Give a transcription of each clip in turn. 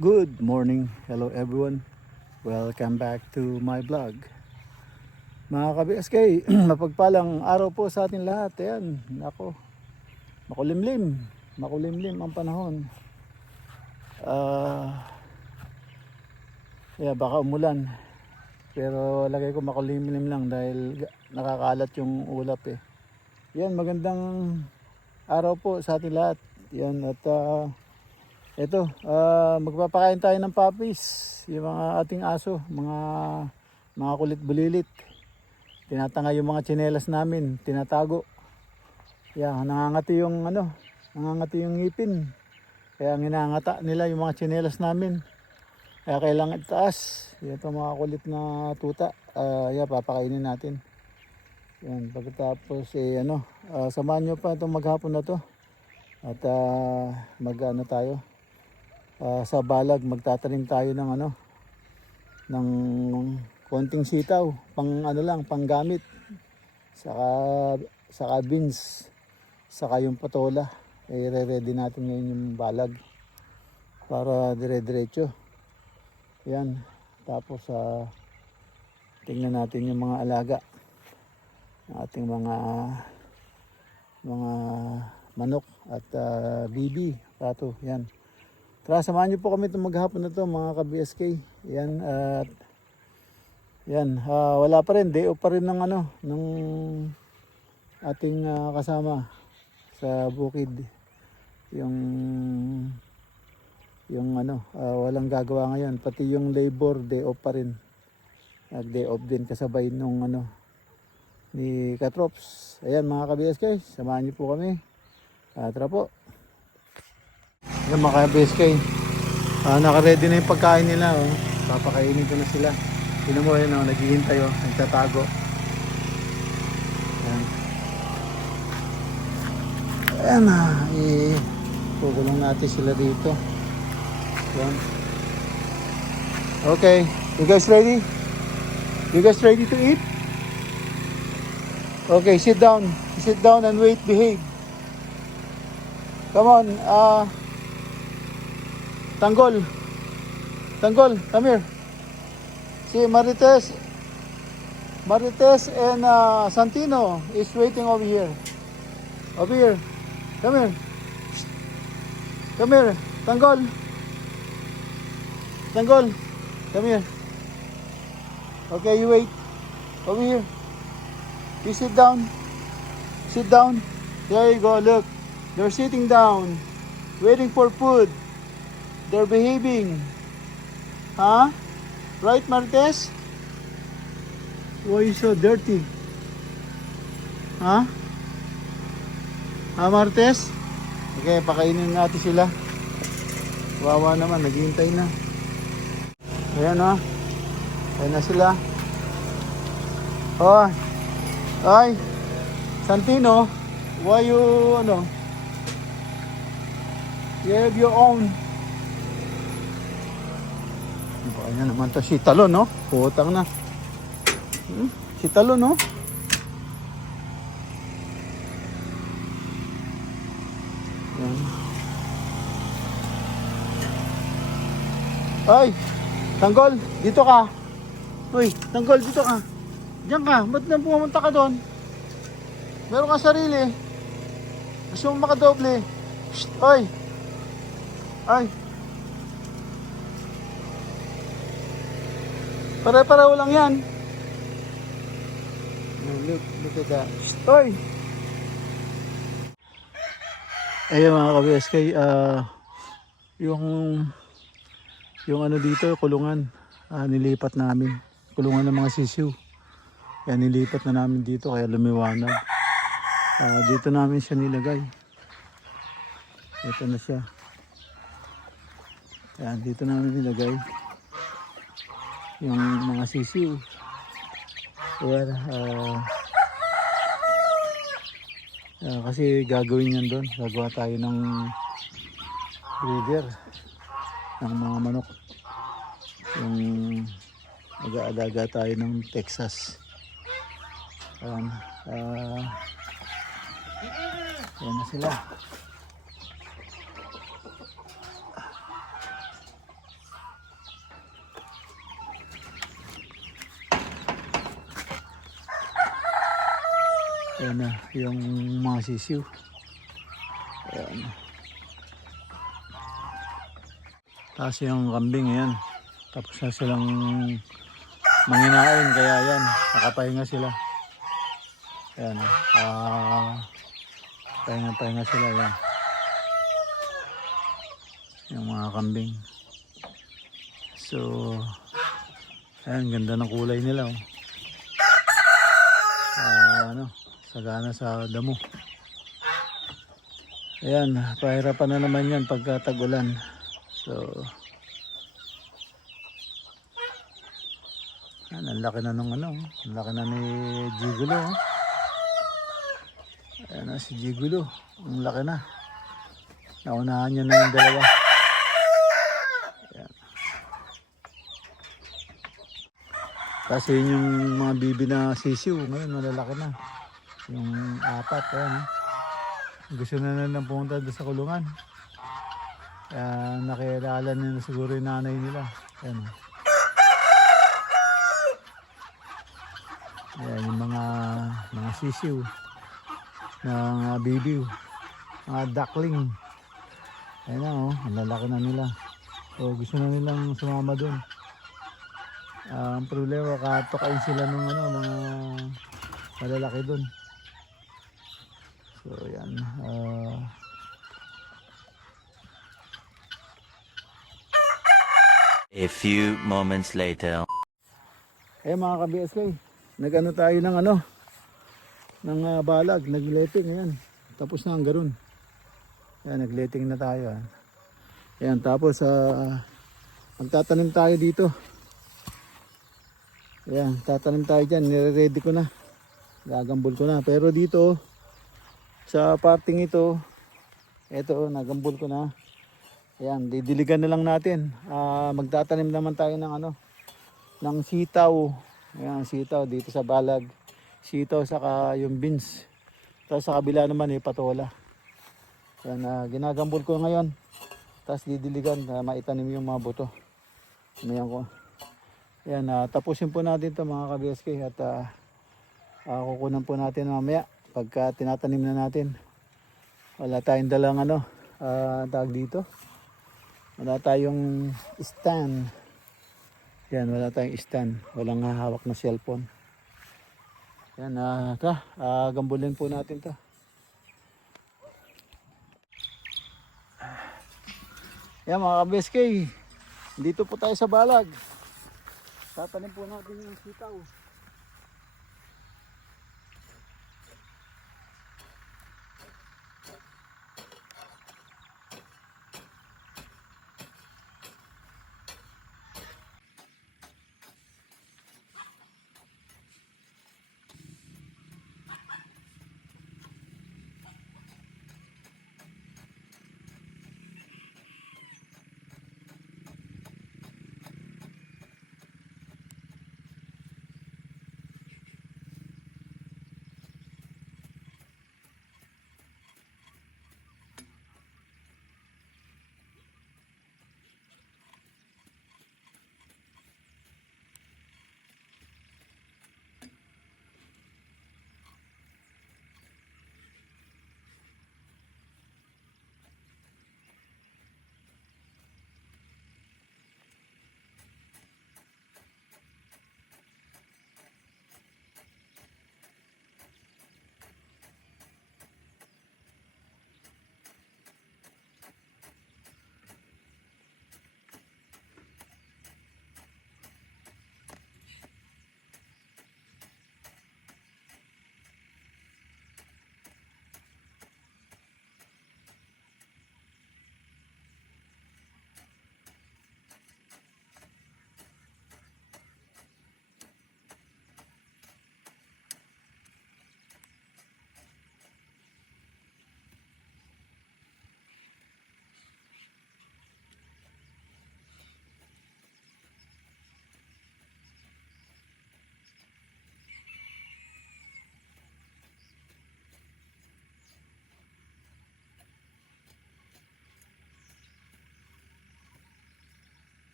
Good morning, hello everyone. Welcome back to my vlog. Mga ka-BSK, mapagpalang araw po sa atin lahat. Ayan, nako, makulimlim ang panahon. Baka umulan. Pero lagay ko makulimlim lang dahil nakakalat yung ulap eh. Yan, magandang araw po sa atin lahat. Yan, at magpapakain tayo ng puppies, yung mga ating aso, mga kulit bulilit. Tinatanga yung mga tsinelas namin, tinatago. Yan, nangangati yung ngipin. Kaya nginangata nila yung mga tsinelas namin. Kaya kailangan itaas. Ito mga kulit na tuta. Papakainin natin. Yan, pagkatapos samahan nyo pa itong maghapon na to. At tayo. Sa balag magtatanim tayo ng konting sitaw, panggamit. Saka beans, saka yung patola. Re-ready natin ngayon yung balag para dire-diretso. Yan. Tapos tingnan natin yung mga alaga. Ating mga manok at bibi, pato, yan. Tara, samahan niyo po kami itong maghapon na to mga ka-BSK. Yan, at wala pa rin, day off pa rin ng ating kasama sa bukid. Walang gagawa ngayon, pati yung labor day off pa rin. Day off din kasabay nung ni Katrops. Ayan mga ka-BSK, samahan niyo po kami. Tara po. Yung mga ka-BSK, naka-ready na yung pagkain nila. Papakainin ko na sila. Tinan mo yun, naghihintay, nagtatago. Ayan, ikukulong natin sila dito. Ayan. Okay, you guys ready? You guys ready to eat? Okay, sit down and wait, behave. Come on, Tanggol, come here. See, Marites and Santino is waiting over here. Over here. Come here. Come here, Tanggol. Come here. Okay, you wait. Over here. You sit down. There you go, look. They're sitting down, waiting for food. They're behaving. Huh? Right, Martes? Why are you so dirty? Huh? Martes? Okay, pakainin natin sila. Wawa naman, naghihintay na. Ayan Ayan na sila. Ay, Santino, why you, you have your own. Baka niya naman to si Talon, no? Putang na. Si Talon, no? Yan. Ay, Tanggol, dito ka. Uy, Tanggol, dito ka. Diyan ka, ba't na pumunta ka doon? Meron kang sarili. Gusto mo makadoble. Shh, oy. Ay. Pare-pareho lang yan. Look at that. Shh, oy. Ayun mga ka-BSK, yung dito, kulungan, nilipat namin. Kulungan ng mga sisiw. Kaya nilipat na namin dito, kaya lumiwanag. Dito namin siya nilagay. Ito na siya. Ayan, dito namin nilagay yung mga sisiw. Ayan, kasi gagawin yan doon. Gagawa tayo ng breeder ng mga manok. Yung mag-aalaga tayo ng Texas. Ayan, ayan na sila. Ayan na, yung mga sisiw. Ayan. Tapos yung kambing, ayan. Tapos na silang manginain, kaya ayan, nakapahinga sila. Ayan, pahinga sila, ayan. Yung mga kambing. So, ayan, ganda ng kulay nila, oh. Sagana sa damo. Ayan, pahirapan na naman yan pagka tag-ulan. So, ayan, ang laki na nung ang laki na ni Gigulo, oh. Ayan na si Gigulo, ang laki na. Naunahan niya na yung dalawa. Ayan. Kasi yung mga bibi na sisiw, ngayon malalaki na. Yung 4, ayan. Gusto na lang pumunta doon sa kulungan. Nakilala nila siguro yung nanay nila. Ayan. Ayan yung mga sisiw. Mga bibiw. Mga duckling. Ayan na, oh. Ang lalaki na nila. So gusto na nilang sumama doon. Ang problema, katokain sila ng mga malalaki doon. So yan. A few moments later. Mga ka-BSK, nag-ano tayo ng balag, nag-letting, ayan. Tapos na ang garon. Ayan, nag-letting na tayo. Ayan, tapos magtatanim tayo dito. Ayan, tatanim tayo dyan, nire-ready ko na. Gagambol ko na. Pero dito, sa parting ito, nagambol ko na. Ayan, didiligan na lang natin. Magtatanim naman tayo ng sitaw. Ayan, sitaw dito sa balag. Sitaw saka yung beans. Tapos sa kabila naman patola. Ayan, ginagambol ko ngayon. Tapos didiligan na maitanim yung mga buto. Ayan ko. Ayan, tapusin po natin ito mga ka-BSK at kukunan po natin mamaya pagka tinatanim na natin. Wala tayong dalang tawag dito. Wala tayong stand. Yan, wala tayong stand. Walang hawak na cellphone. Yan, gambulin po natin to. Yan mga ka-BSK, dito po tayo sa balag. Tatanim po natin yung sitaw.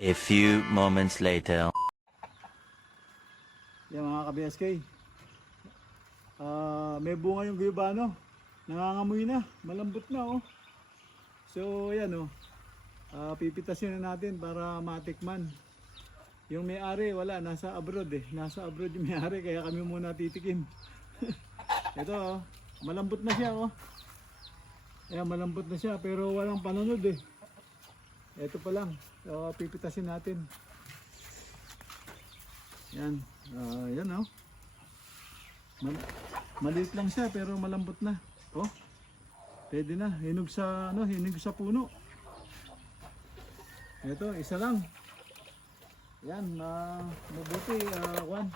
A few moments later. Yan mga ka-BSK. May bunga yung guyabano. Nangangamoy na. Malambot na oh. So yan oh. Pipitasin na natin para matikman. Yung may-ari wala. Nasa abroad eh. Nasa abroad yung may-ari. Kaya kami muna titikim. Ito oh. Malambot na siya oh. Ayan malambot na siya. Pero walang panunod eh. Ito pa lang. So, pipitasin natin. Yan. Yan oh. Maliit lang siya pero malambot na. Oh. Pwede na. Hinog sa ano, hinog sa puno. Ito, isa lang. Yan, mabuti kwan.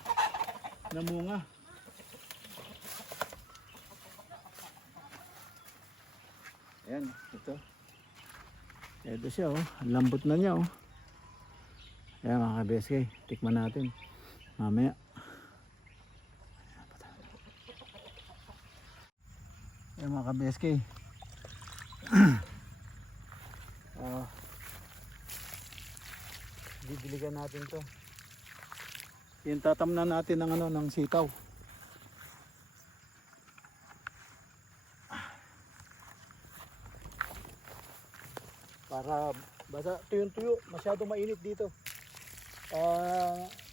Namunga. Ayan, ito. Ito siya oh, lambot na niya oh. Ayan mga ka-BSK, tikman natin mamaya. Ayan mga ka-BSK. Didiligan natin to. Yung tatamnan natin ng ano, ng sitaw. Para basta tuyong-tuyo, masyado mainit dito.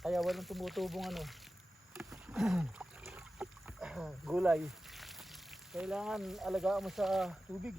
Kaya walang tumutubong ano. Gulay. Kailangan alagaan mo sa tubig.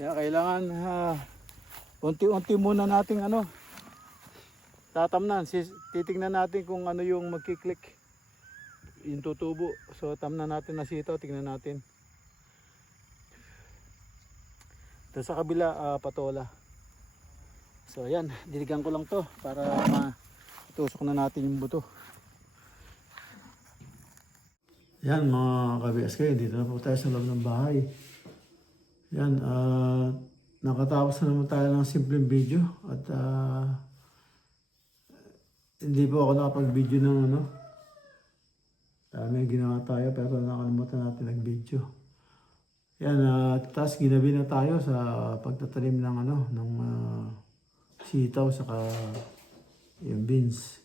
Kaya kailangan unti-unti muna nating tatamnan. Titingnan natin kung ano yung magkiklik. Yung tutubo. So tamnan natin na sitaw, tingnan natin. Ito sa kabila, patola. So ayan, diligan ko lang to para matusok na natin yung buto. Yan mga ka-BSK, dito na po tayo sa loob ng bahay. Yan, nakatapos na naman tayo ng simpleng video at hindi po ako nakapag-video ng may ginawa tayo pero nakalimutan natin nag-video. Yan, tapos ginabi na tayo sa pagtatanim ng sitaw saka yung beans.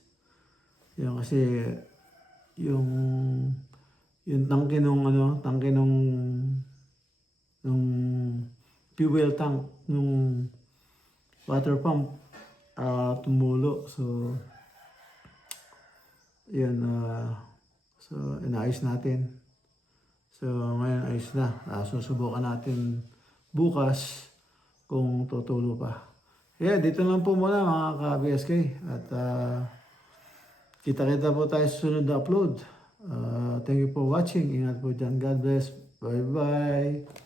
Yan kasi yung tangke nung fuel tank nung water pump tumulo. So yan, so inaayos natin. So ngayon ayos na. Susubukan natin bukas kung tutulo pa. Yeah, dito lang po muna mga ka-BSK at kita-kita po tayo sa sunod na upload. Thank you for watching. Ingat po dyan. God bless. Bye-bye.